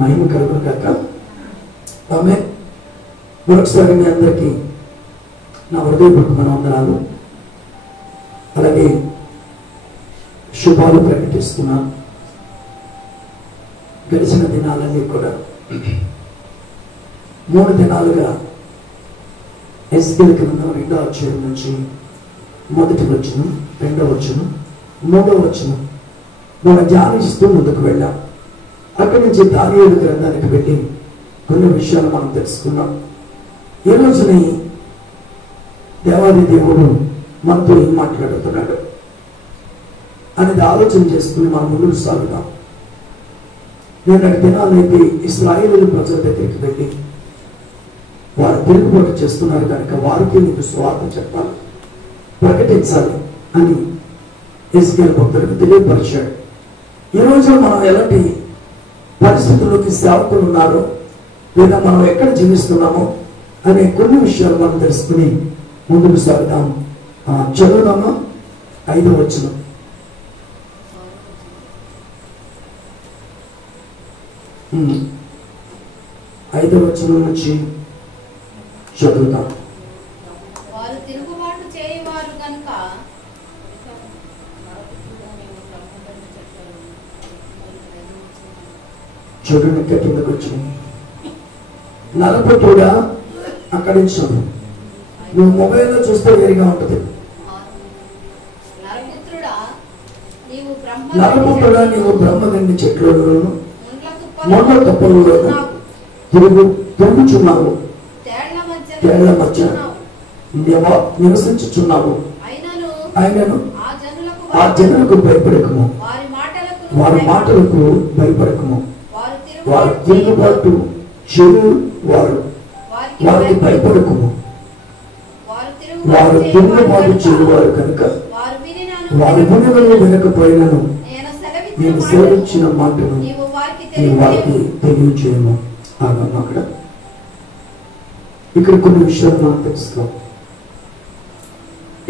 మహిమ కలుగును గాక. ఆమేన్. మరొకసారి మీ అందరికీ నా హృదయపూర్వకమైన వందనాలు, అలాగే శుభాలు ప్రకటిస్తున్నాను. గడిచిన దినాలన్నీ కూడా 3 దినాలుగా ఎస్కేల్ గ్రంథం 2వ అధ్యాయం నుంచి 1వ వచనం, 2వ వచనం, 3వ వచనం మనం ధ్యానిస్తూ ముందుకు వెళ్ళాం. అక్కడి నుంచి దానియేలు గ్రంథానికి వెళ్ళి కొన్ని విషయాలు మనం తెలుసుకున్నాం. ఈ రోజుని దేవాది దేవుడు మనతో ఏం మాట్లాడుతున్నాడు అనేది ఆలోచన చేసుకుని మనం ముందుకు సాగుతాం. నిన్నటి దినాలైతే ఇశ్రాయేలు ప్రజల దగ్గరికి వెళ్ళి వారు తిరుగుబాటు చేస్తున్నారు కనుక వారికి నీకు సువార్త చెప్పాలి, ప్రకటించాలి అని ఎస్కేల్ భక్తులకు తెలియపరిచాడు. ఈ రోజు మనం ఎలాంటి పరిస్థితుల్లోకి సేవకులు ఉన్నారో, లేదా మనం ఎక్కడ జీవిస్తున్నామో అనే కొన్ని విషయాలు మనం తెలుసుకుని ముందుకు సాగుతాం. చదువుదామా? 5వ వచనం. ఐదవ వచనం నుంచి చదువుతాం. వారు తిరుగుబాటు చేయవారు కనుక చూడండి, కిందకు వచ్చి నరపుతుడా అక్కడి నుంచి చదువు. నువ్వు మొబైల్లో చూస్తే వేరుగా ఉంటుంది. నరపుతుడా నీవు బ్రహ్మదండి చెట్లలోను మొండ్ల తుప్పలలోను తిరుగుచున్నావు, తేళ్ల మధ్య నివసించుచున్నావు. ఆయనను ఆ జనులకు భయపడకము, వారి మాటలకు భయపడకము. వారు తిరుగుబాటు చెడు వారు, వారికి భయపడకము. వారు తిరుగుబాటు చెడువారు కనుక వారి వినవలు వినకపోయినను నేను సేవించిన మాటను నేను వారికి తెలియజేయము అన్నాను. అక్కడ ఇక్కడ కొన్ని విషయాలు మనం తెలుసుకో.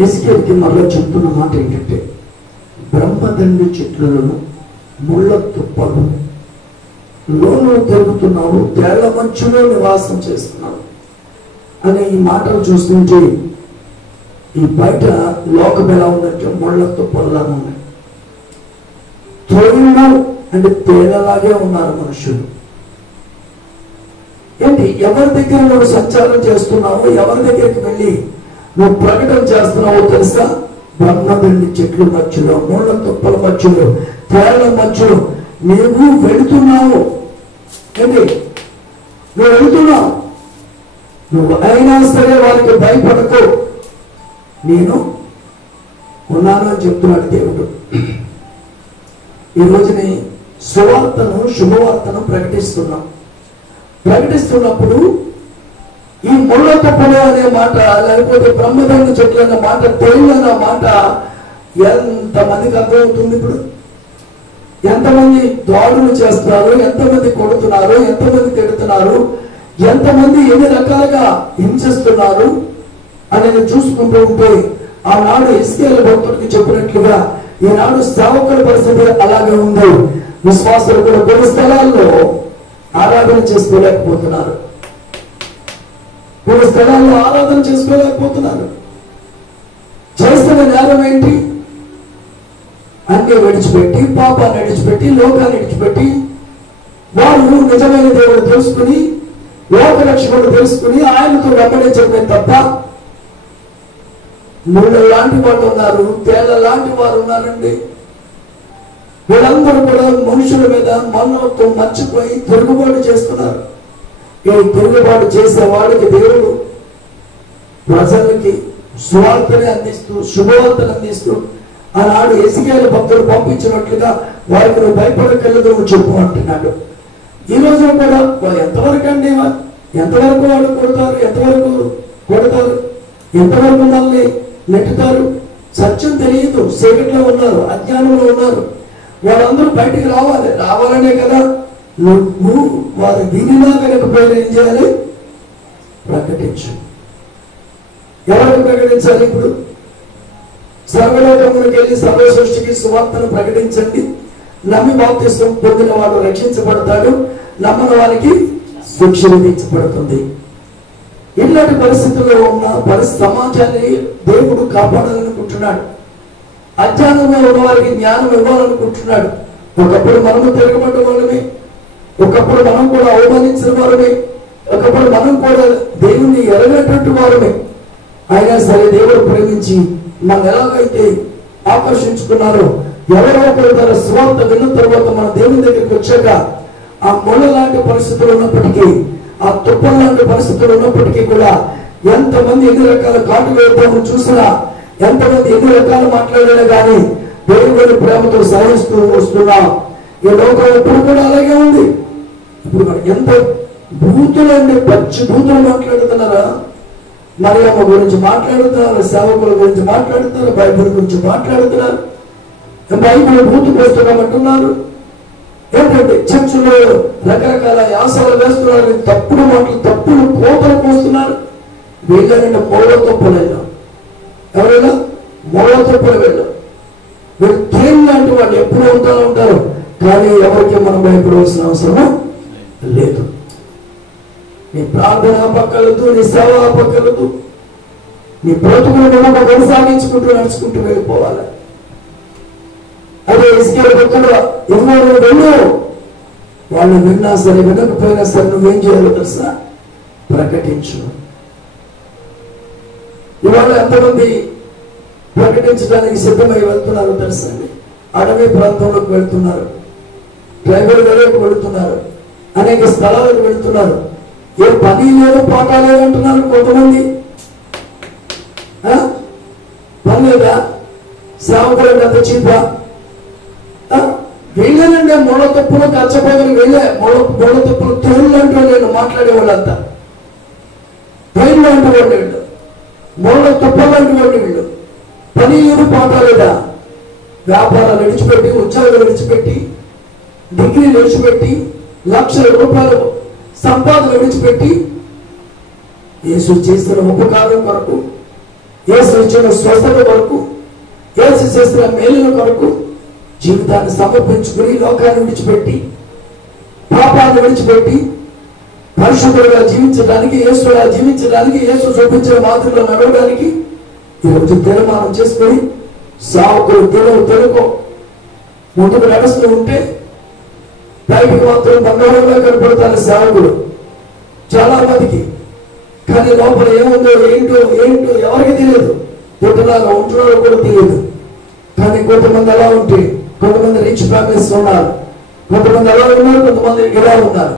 ఎస్కేల్కి మళ్ళీ చెప్తున్న మాట ఏంటంటే, బ్రహ్మదండి చెట్లలోను ముళ్ళ తుప్పలు లోను తిరుగుతున్నావు, తేళ్ల మంచులో నివాసం చేస్తున్నావు అనే ఈ మాటలు చూస్తుంటే ఈ బయట లోకం ఎలా ఉందంటే ముళ్ళ తుప్పల్లాగా ఉన్నాయి. తోళ్ళు అంటే తేళ్లలాగే ఉన్నారు మనుషులు. ఏంటి, ఎవరి దగ్గర నువ్వు సంచారం చేస్తున్నావో, ఎవరి దగ్గరికి వెళ్ళి నువ్వు ప్రకటన చేస్తున్నావో తెలుసా? బ్రహ్మదండి చెట్ల మధ్యలో, ముళ్ళ తుప్పల మధ్యలో, తేళ్ల మధ్యలో నీవు వెళుతున్నావు. ఏంటి, నువ్వు వెళుతున్నావు. నువ్వు అయినా సరే వారికి భయపడకు, నేను ఉన్నాను అని చెప్తున్నాడు దేవుడు. ఈ రోజుని సువార్తను, శుభవార్తను ప్రకటిస్తున్నప్పుడు ఈ ముళ్ళ తుప్పలు అనే మాట, లేకపోతే బ్రహ్మదండి చెట్లు అనే మాట, తేళ్ళు అనే మాట ఎంతమందికి అర్థమవుతుంది? ఇప్పుడు ఎంతమంది దాడులు చేస్తున్నారు, ఎంతమంది కొడుతున్నారు, ఎంతమంది తిడుతున్నారు, ఎంతమంది ఎన్ని రకాలుగా హింసిస్తున్నారు అనేది చూసుకుంటూ ఉంటే, ఆనాడు ఎస్కేల్ భక్తుడికి చెప్పినట్లుగా ఈనాడు సేవకుల పరిస్థితి అలాగే ఉంది. విశ్వాసులు కూడా కొన్ని స్థలాల్లో ఆరాధన చేసుకోలేకపోతున్నారు, కొన్ని స్థలాల్లో ఆరాధన చేసుకోలేకపోతున్నారు. చేస్తున్న నేరం ఏంటి? అన్ని విడిచిపెట్టి, పాపాన్ని విడిచిపెట్టి, లోకాన్ని విడిచిపెట్టి వారు నిజమైన దేవుడు తెలుసుకుని, లోక రక్షకుడు తెలుసుకుని ఆయనతో వెంబడించడమే తప్ప ముళ్ళ లాంటి వాళ్ళు ఉన్నారు, తేళ్ల లాంటి వారు ఉన్నారండి. వీళ్ళందరూ కూడా మనుషుల మీద మన్నతో మర్చిపోయి తిరుగుబాటు చేస్తున్నారు. ఈ తిరుగుబాటు చేసే వాడికి దేవుడు ప్రజలకి సువార్తని అందిస్తూ, శుభవార్తను అందిస్తూ ఆనాడు ఎస్కేల్ భక్తులు పంపించినట్లుగా వారికి నువ్వు భయపడగలదు నువ్వు చెప్పు అంటున్నాడు. ఈ రోజు కూడా ఎంతవరకు అండి, ఎంతవరకు వాళ్ళు కొడతారు, ఎంతవరకు కొడతారు, ఎంతవరకు మనల్ని నెట్టుతారు? సత్యం తెలియదు, చీకట్లో ఉన్నారు, అజ్ఞానంలో ఉన్నారు. వాళ్ళందరూ బయటికి రావాలనే కదా నువ్వు వారి వినినా వినకపోయినా ఏం చేయాలి? ప్రకటించు. ఎవరికి ప్రకటించాలి? ఇప్పుడు సర్వలోకములకు వెళ్ళి సర్వ సృష్టికి సువార్తను ప్రకటించండి, నమ్మి బాప్తిస్మం పొందిన వాడు రక్షించబడతాడు, నమ్మని వారికి శిక్ష విధించబడుతుంది. ఇలాంటి పరిస్థితుల్లో ఉన్న సమాజాన్ని దేవుడు కాపాడాలనుకుంటున్నాడు. అజ్ఞానంలో ఉన్న వారికి జ్ఞానం ఇవ్వాలనుకుంటున్నాడు. ఒకప్పుడు మనము తిరగబడ్డ వాళ్ళమే, ఒకప్పుడు మనం కూడా అవమానించిన వారమే, ఒకప్పుడు మనం కూడా దేవుణ్ణి ఎరగేటట్టు వారమే. అయినా సరే దేవుడు ప్రేమించి మనం ఎలాగైతే ఆకర్షించుకున్నారో, ఎవరో ఒకరి తన స్వార్థ విన్న తర్వాత మన దేవుని దగ్గరికి వచ్చాక ఆ మొల లాంటి పరిస్థితులు ఉన్నప్పటికీ, ఆ తుప్పల లాంటి పరిస్థితులు ఉన్నప్పటికీ కూడా ఎంతమంది ఎన్ని రకాల కాటు వేద్దామని చూసినా, ఎంతమంది ఎన్ని రకాలు మాట్లాడినా కానీ దేవుని ప్రేమతో సహిస్తూ వస్తున్నాం. ఈ లోకం ఎప్పుడు కూడా అలాగే ఉంది. ఇప్పుడు ఎంత భూతులండి, పచ్చి భూతులు మాట్లాడుతున్నారా? మరియమ్మ గురించి మాట్లాడుతున్నారు, సేవకుల గురించి మాట్లాడుతున్నారు, బైబిల్ గురించి మాట్లాడుతున్నారు, బైబిల్ భూతు పుస్తకం అంటున్నారు. ఏంటంటే చర్చిలో రకరకాల యాసలు వేస్తున్నారు, తప్పుడు మాటలు, తప్పుడు కోతలు పోస్తున్నారు. వీళ్ళని మూల తప్పులు వెళ్ళాం, ఎవరైనా మూల తప్పులు వెళ్ళాం. వీళ్ళు ట్రైన్ లాంటి వాళ్ళు ఎప్పుడు ఉంటారు, కానీ ఎవరికి మనం భయపడవలసిన అవసరం లేదు. నీ ప్రార్థన ఆపక్కలదు, నీ సేవ ఆపక్కలదు, నీ బ్రతుకులను కొనసాగించుకుంటూ నడుచుకుంటూ వెళ్ళిపోవాలి. అదే ఇస్కేల్ భక్తుడు ఎవరు వెళ్ళు, వాళ్ళు విన్నా సరే వినకపోయినా సరే నువ్వేం చేయాలో తెలుసా? ప్రకటించు. ఇవాళ ఎంతమంది ప్రకటించడానికి సిద్ధమై వెళ్తున్నారు తెలుసండి? అడవి ప్రాంతంలోకి వెళ్తున్నారు, ట్రైబల్ వేలకు వెళుతున్నారు, అనేక స్థలాలకు వెళుతున్నారు. ఏ పని లేదు, పాట లేదు అంటున్నారు కొంతమంది. పని లేదా? సేవకులకు అంత చీపా? వీళ్ళనండి మూల తప్పులు కచ్చపోగలు వీళ్ళే. మూల తప్పులు తోళ్ళు అంటూ నేను మాట్లాడేవాళ్ళంతా ట్రైన్లు అంటూ వాళ్ళు, వీళ్ళు మూల తప్పులు అంటూ వాళ్ళు. వీళ్ళు పని లేదు, పాట లేదా? వ్యాపారాలు విడిచిపెట్టి, ఉద్యోగాలు విడిచిపెట్టి, డిగ్రీలు విడిచిపెట్టి, లక్షల రూపాయలు సంపాదన విడిచిపెట్టి, యేసు చేసిన ఉపకారం కొరకు, యేసు ఇచ్చిన స్వస్థత కొరకు, యేసు చేసిన మేలుల కొరకు జీవితాన్ని సమర్పించుకుని లోకాన్ని విడిచిపెట్టి, పాపాన్ని విడిచిపెట్టి, పరిశుద్ధులుగా జీవించడానికి, యేసులా జీవించడానికి, యేసు చూపించిన మాదిరిలో నడవడానికి ఈరోజు తీర్మానం చేసుకుని సావుకులు తెలుగు ముందుకు నడుస్తూ ఉంటే పైకి మాత్రం బంగారంగా కనపడతారు సేవకులు చాలా మందికి. కానీ లోపల ఏముందో ఏంటో ఎవరికి తెలియదు. పుట్టలాగా ఉంటున్నారో కూడా తెలియదు. కానీ కొంతమంది అలా ఉంటే, కొంతమంది రిచ్ ఫ్యామిలీస్ ఉన్నారు, కొంతమంది అలా ఉన్నారు, కొంతమంది ఇలా ఉన్నారు.